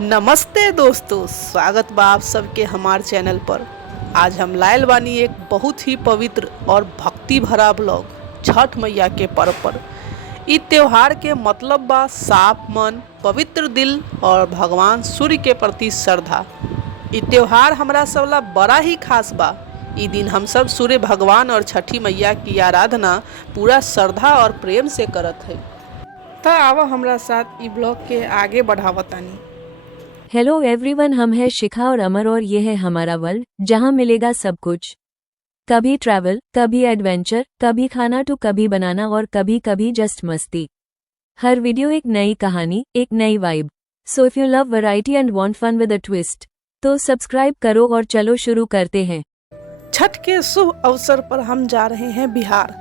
नमस्ते दोस्तों, स्वागत बा आप सबके हमार चैनल पर। आज हम लायल बानी एक बहुत ही पवित्र और भक्ति भरा ब्लॉग छठ मैया के पर्व पर। इ त्योहार के मतलब बा साफ मन, पवित्र दिल और भगवान सूर्य के प्रति श्रद्धा। इ त्योहार हमरा सबला बड़ा ही खास बा। इ दिन हम सब सूर्य भगवान और छठी मैया की आराधना पूरा श्रद्धा और प्रेम से करत है। तो आवा हमरा साथ इ ब्लॉग के आगे बढ़ावतानी। हेलो एवरीवन, हम हैं शिखा और अमर और ये है हमारा वर्ल्ड जहां मिलेगा सब कुछ। कभी ट्रैवल, कभी एडवेंचर, कभी खाना तो कभी बनाना और कभी कभी जस्ट मस्ती। हर वीडियो एक नई कहानी, एक नई vibe. So if you love variety and want fun with a twist तो सब्सक्राइब करो और चलो शुरू करते हैं। छठ के शुभ अवसर पर हम जा रहे हैं बिहार।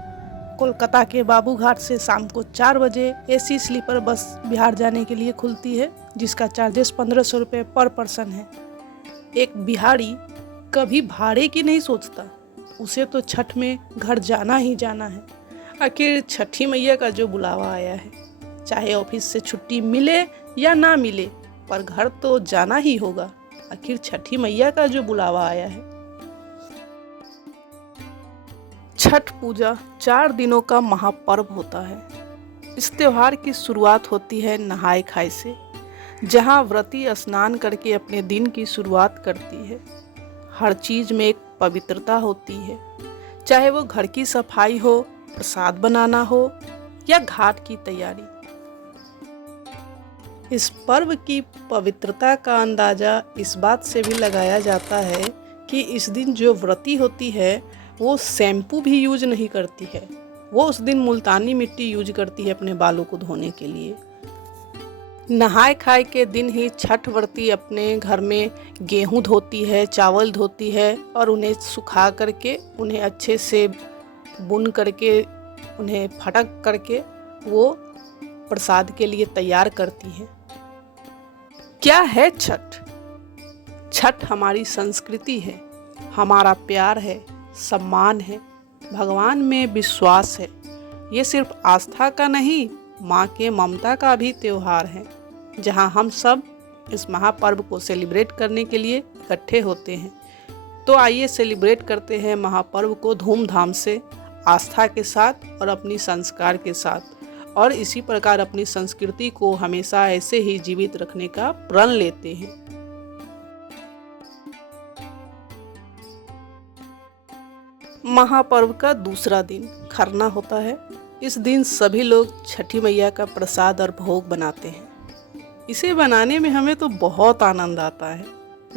कोलकाता के बाबू घाट से शाम को 4 बजे एसी स्लीपर बस बिहार जाने के लिए खुलती है, जिसका चार्जेस 1500 रुपये पर पर्सन है। एक बिहारी कभी भाड़े की नहीं सोचता, उसे तो छठ में घर जाना ही जाना है। आखिर छठी मैया का जो बुलावा आया है, चाहे ऑफिस से छुट्टी मिले या ना मिले, पर घर तो जाना ही होगा। आखिर छठी मैया का जो बुलावा आया है। छठ पूजा 4 दिनों का महापर्व होता है। इस त्योहार की शुरुआत होती है नहाय खाए से, जहां व्रती स्नान करके अपने दिन की शुरुआत करती है। हर चीज में एक पवित्रता होती है, चाहे वो घर की सफाई हो, प्रसाद बनाना हो या घाट की तैयारी। इस पर्व की पवित्रता का अंदाजा इस बात से भी लगाया जाता है कि इस दिन जो व्रती होती है वो शैम्पू भी यूज नहीं करती है। वो उस दिन मुल्तानी मिट्टी यूज करती है अपने बालों को धोने के लिए। नहाय खाए के दिन ही छठ व्रती अपने घर में गेहूं धोती है, चावल धोती है और उन्हें सुखा करके, उन्हें अच्छे से बुन करके, उन्हें फटक करके वो प्रसाद के लिए तैयार करती है। क्या है छठ? छठ हमारी संस्कृति है, हमारा प्यार है, सम्मान है, भगवान में विश्वास है। ये सिर्फ आस्था का नहीं, माँ के ममता का भी त्योहार है, जहाँ हम सब इस महापर्व को सेलिब्रेट करने के लिए इकट्ठे होते हैं। तो आइए सेलिब्रेट करते हैं महापर्व को धूमधाम से, आस्था के साथ और अपनी संस्कार के साथ, और इसी प्रकार अपनी संस्कृति को हमेशा ऐसे ही जीवित रखने का प्रण लेते हैं। महापर्व का दूसरा दिन खरना होता है। इस दिन सभी लोग छठी मैया का प्रसाद और भोग बनाते हैं। इसे बनाने में हमें तो बहुत आनंद आता है।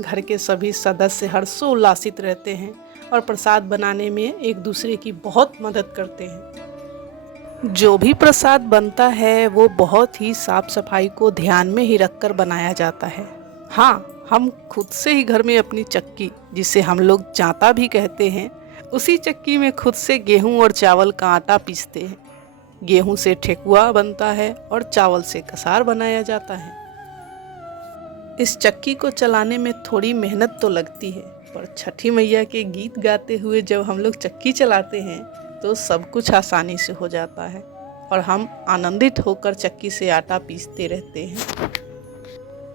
घर के सभी सदस्य हर्षोल्लासित रहते हैं और प्रसाद बनाने में एक दूसरे की बहुत मदद करते हैं। जो भी प्रसाद बनता है वो बहुत ही साफ सफाई को ध्यान में ही रखकर बनाया जाता है। हाँ, हम खुद से ही घर में अपनी चक्की, जिसे हम लोग जांता भी कहते हैं, उसी चक्की में खुद से गेहूं और चावल का आटा पीसते हैं। गेहूं से ठेकुआ बनता है और चावल से कसार बनाया जाता है। इस चक्की को चलाने में थोड़ी मेहनत तो लगती है, पर छठी मैया के गीत गाते हुए जब हम लोग चक्की चलाते हैं तो सब कुछ आसानी से हो जाता है और हम आनंदित होकर चक्की से आटा पीसते रहते हैं।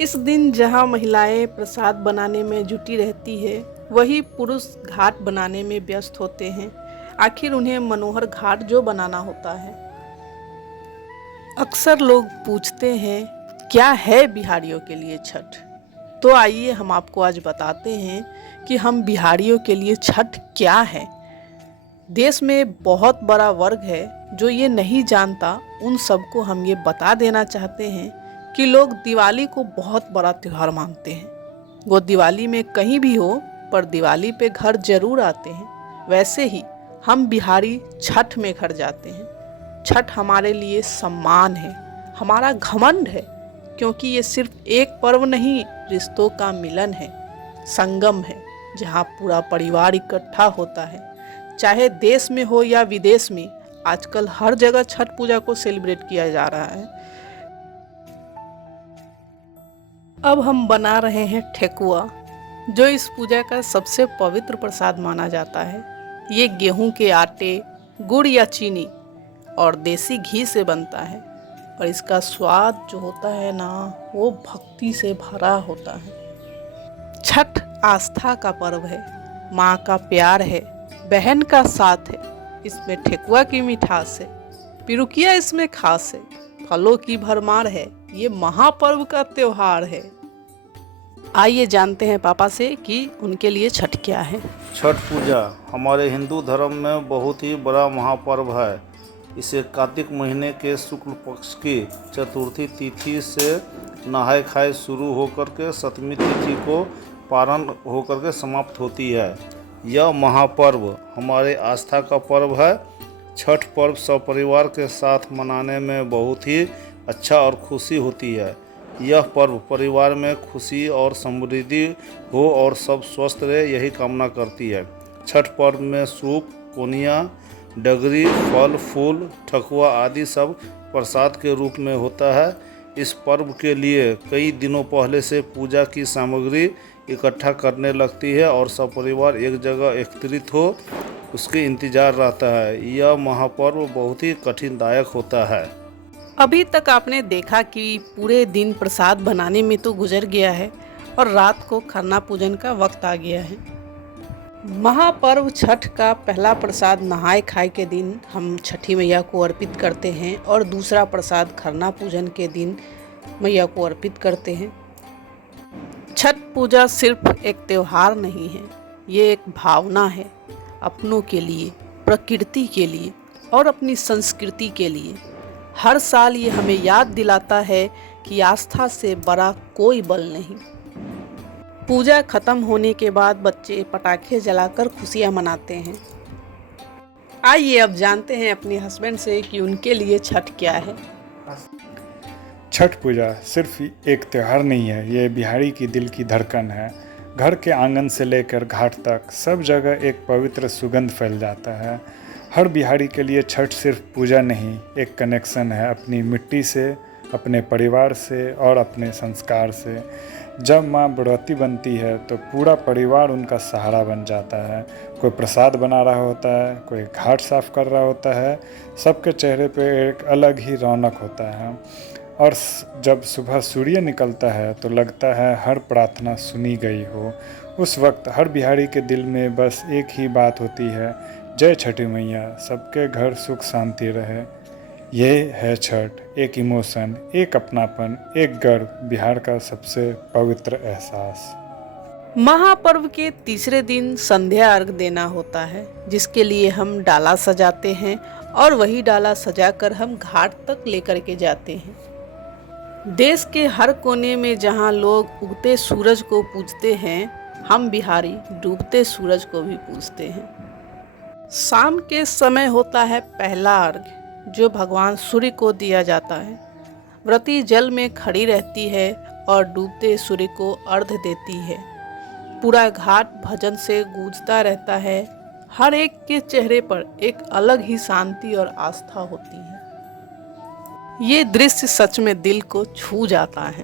इस दिन जहां महिलाएं प्रसाद बनाने में जुटी रहती है, वही पुरुष घाट बनाने में व्यस्त होते हैं। आखिर उन्हें मनोहर घाट जो बनाना होता है। अक्सर लोग पूछते हैं क्या है बिहारियों के लिए छठ। तो आइए हम आपको आज बताते हैं कि हम बिहारियों के लिए छठ क्या है। देश में बहुत बड़ा वर्ग है जो ये नहीं जानता। उन सबको हम ये बता देना चाहते हैं कि लोग दिवाली को बहुत बड़ा त्योहार मानते हैं। वो दिवाली में कहीं भी हो, पर दिवाली पे घर जरूर आते हैं। वैसे ही हम बिहारी छठ में घर जाते हैं। छठ हमारे लिए सम्मान है, हमारा घमंड है, क्योंकि ये सिर्फ एक पर्व नहीं, रिश्तों का मिलन है, संगम है, जहाँ पूरा परिवार इकट्ठा होता है। चाहे देश में हो या विदेश में, आजकल हर जगह छठ पूजा को सेलिब्रेट किया जा रहा है। अब हम बना रहे हैं ठेकुआ, जो इस पूजा का सबसे पवित्र प्रसाद माना जाता है। ये गेहूं के आटे, गुड़ या चीनी और देसी घी से बनता है। और इसका स्वाद जो होता है ना, वो भक्ति से भरा होता है। छठ आस्था का पर्व है, माँ का प्यार है, बहन का साथ है। इसमें ठेकुआ की मिठास है, पिरुकिया इसमें खास है, फलों की भरमार है। ये महापर्व का त्योहार है। आइए जानते हैं पापा से कि उनके लिए छठ क्या है। छठ पूजा हमारे हिंदू धर्म में बहुत ही बड़ा महापर्व है। इसे कार्तिक महीने के शुक्ल पक्ष की चतुर्थी तिथि से नहाय खाए शुरू होकर के सप्तमी तिथि को पारण होकर के समाप्त होती है। यह महापर्व हमारे आस्था का पर्व है। छठ पर्व सपरिवार के साथ मनाने में बहुत ही अच्छा और खुशी होती है। यह पर्व परिवार में खुशी और समृद्धि हो और सब स्वस्थ रहे, यही कामना करती है। छठ पर्व में सूप, कोनिया, डगरी, फल फूल, ठकुआ आदि सब प्रसाद के रूप में होता है। इस पर्व के लिए कई दिनों पहले से पूजा की सामग्री इकट्ठा करने लगती है और सब परिवार एक जगह एकत्रित हो उसके इंतजार रहता है। यह महापर्व बहुत ही कठिनदायक होता है। अभी तक आपने देखा कि पूरे दिन प्रसाद बनाने में तो गुजर गया है और रात को खरना पूजन का वक्त आ गया है। महापर्व छठ का पहला प्रसाद नहाय खाए के दिन हम छठी मैया को अर्पित करते हैं और दूसरा प्रसाद खरना पूजन के दिन मैया को अर्पित करते हैं। छठ पूजा सिर्फ एक त्योहार नहीं है, ये एक भावना है, अपनों के लिए, प्रकृति के लिए और अपनी संस्कृति के लिए। हर साल ये हमें याद दिलाता है कि आस्था से बड़ा कोई बल नहीं। पूजा खत्म होने के बाद बच्चे पटाखे जलाकर खुशियां मनाते हैं। आइए अब जानते हैं अपने हस्बैंड से कि उनके लिए छठ क्या है। छठ पूजा सिर्फ एक त्यौहार नहीं है, ये बिहारी की दिल की धड़कन है। घर के आंगन से लेकर घाट तक सब जगह एक पवित्र सुगंध फैल जाता है। हर बिहारी के लिए छठ सिर्फ पूजा नहीं, एक कनेक्शन है अपनी मिट्टी से, अपने परिवार से और अपने संस्कार से। जब माँ व्रती बनती है तो पूरा परिवार उनका सहारा बन जाता है। कोई प्रसाद बना रहा होता है, कोई घाट साफ कर रहा होता है, सबके चेहरे पे एक अलग ही रौनक होता है। और जब सुबह सूर्य निकलता है तो लगता है हर प्रार्थना सुनी गई हो। उस वक्त हर बिहारी के दिल में बस एक ही बात होती है, जय छठी मैया, सबके घर सुख शांति रहे। ये है छठ, एक इमोशन, एक अपनापन, एक गर्व, बिहार का सबसे पवित्र एहसास। महापर्व के तीसरे दिन संध्या अर्घ देना होता है, जिसके लिए हम डाला सजाते हैं और वही डाला सजाकर हम घाट तक लेकर के जाते हैं। देश के हर कोने में जहाँ लोग उगते सूरज को पूजते हैं, हम बिहारी डूबते सूरज को भी पूजते हैं। शाम के समय होता है पहला अर्घ, जो भगवान सूर्य को दिया जाता है। व्रती जल में खड़ी रहती है और डूबते सूर्य को अर्घ देती है। पूरा घाट भजन से गूंजता रहता है। हर एक के चेहरे पर एक अलग ही शांति और आस्था होती है। ये दृश्य सच में दिल को छू जाता है।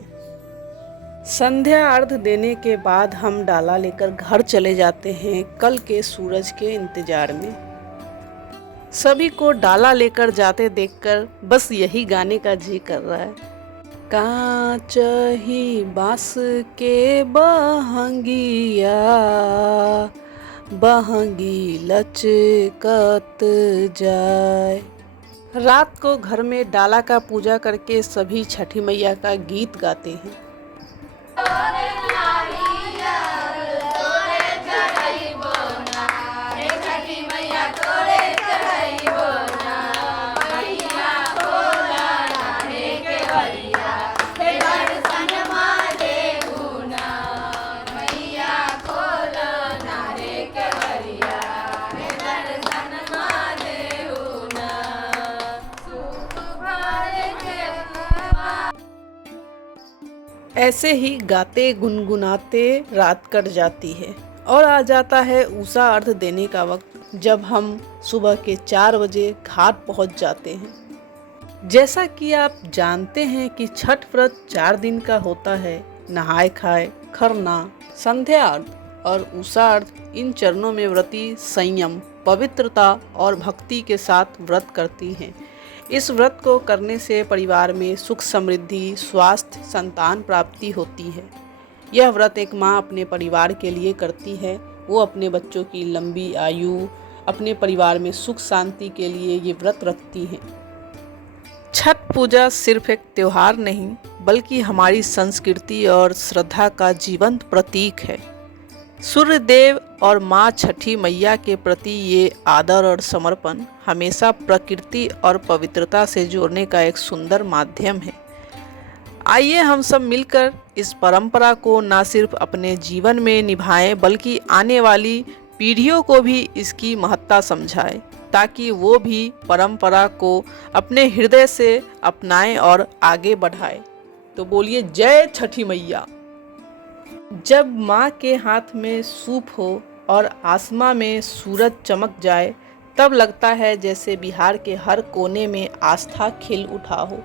संध्या अर्घ देने के बाद हम डाला लेकर घर चले जाते हैं कल के सूरज के इंतजार में। सभी को डाला लेकर जाते देखकर बस यही गाने का जी कर रहा है। कांच ही बांस के बहंगिया, बहंगी लचकत जाए। रात को घर में डाला का पूजा करके सभी छठी मैया का गीत गाते हैं। ऐसे ही गाते गुनगुनाते रात कट जाती है और आ जाता है उषा अर्घ देने का वक्त, जब हम सुबह के 4 बजे घाट पहुंच जाते हैं। जैसा कि आप जानते हैं कि छठ व्रत 4 दिन का होता है। नहाय खाए, खरना, संध्या अर्घ और उषा अर्घ, इन चरणों में व्रती संयम, पवित्रता और भक्ति के साथ व्रत करती हैं। इस व्रत को करने से परिवार में सुख समृद्धि, स्वास्थ्य, संतान प्राप्ति होती है। यह व्रत एक माँ अपने परिवार के लिए करती है। वो अपने बच्चों की लंबी आयु, अपने परिवार में सुख शांति के लिए ये व्रत रखती हैं। छठ पूजा सिर्फ एक त्योहार नहीं, बल्कि हमारी संस्कृति और श्रद्धा का जीवंत प्रतीक है। सूर्य देव और माँ छठी मैया के प्रति ये आदर और समर्पण हमेशा प्रकृति और पवित्रता से जोड़ने का एक सुंदर माध्यम है। आइए हम सब मिलकर इस परंपरा को न सिर्फ अपने जीवन में निभाएं, बल्कि आने वाली पीढ़ियों को भी इसकी महत्ता समझाएं, ताकि वो भी परंपरा को अपने हृदय से अपनाएं और आगे बढ़ाएं। तो बोलिए जय छठी मैया। जब माँ के हाथ में सूप हो और आसमां में सूरज चमक जाए, तब लगता है जैसे बिहार के हर कोने में आस्था खिल उठा हो।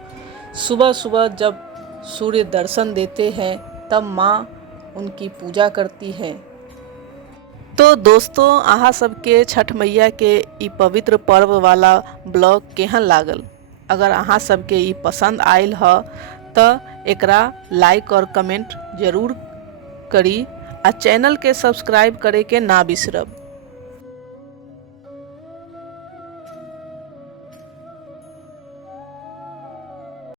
सुबह सुबह जब सूर्य दर्शन देते हैं, तब माँ उनकी पूजा करती है। तो दोस्तों, अहाँ सबके छठ मैया के ई पवित्र पर्व वाला ब्लॉग केहन लागल? अगर अहाँ सबके ई पसंद आयल ह त एकरा लाइक और कमेंट जरूर करी आ चैनल के सब्सक्राइब करे के ना बिसरब।